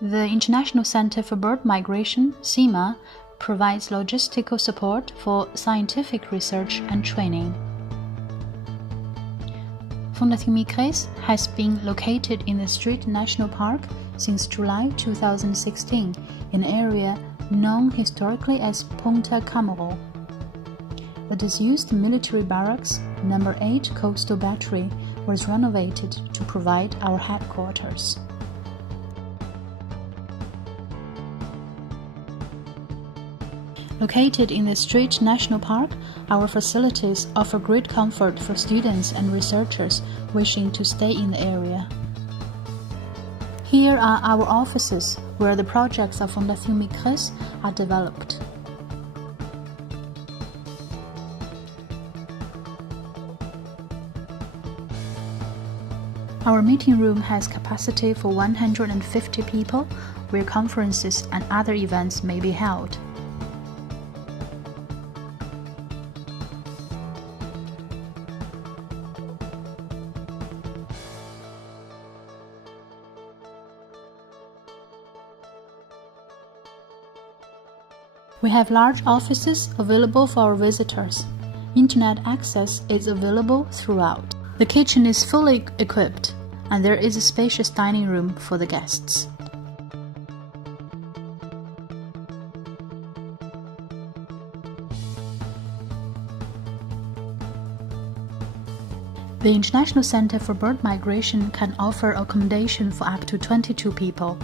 The International Center for Bird Migration, CIMA, provides logistical support for scientific research and training. Fondation Migres has been located in the Street National Park since July 2016 in an area known historically as Punta Camarón. The disused military barracks, No. 8 Coastal Battery, was renovated to provide our headquarters. Located in the Street National Park, our facilities offer great comfort for students and researchers wishing to stay in the area. Here are our offices, where the projects of Fondation Migres are developed. Our meeting room has capacity for 150 people, where conferences and other events may be held. We have large offices available for our visitors. Internet access is available throughout. The kitchen is fully equipped, and there is a spacious dining room for the guests. The International Center for Bird Migration can offer accommodation for up to 22 people.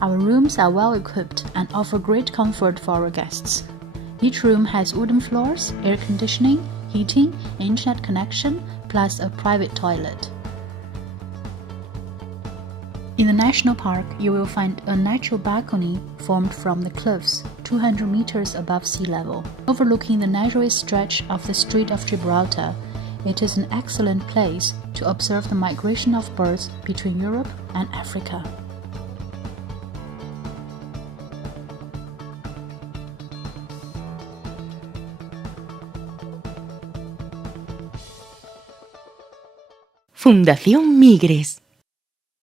Our rooms are well equipped and offer great comfort for our guests. Each room has wooden floors, air conditioning, heating, internet connection, plus a private toilet. In the national park, you will find a natural balcony formed from the cliffs 200 meters above sea level. Overlooking the natural stretch of the Strait of Gibraltar, it is an excellent place to observe the migration of birds between Europe and Africa. Fundación Migres.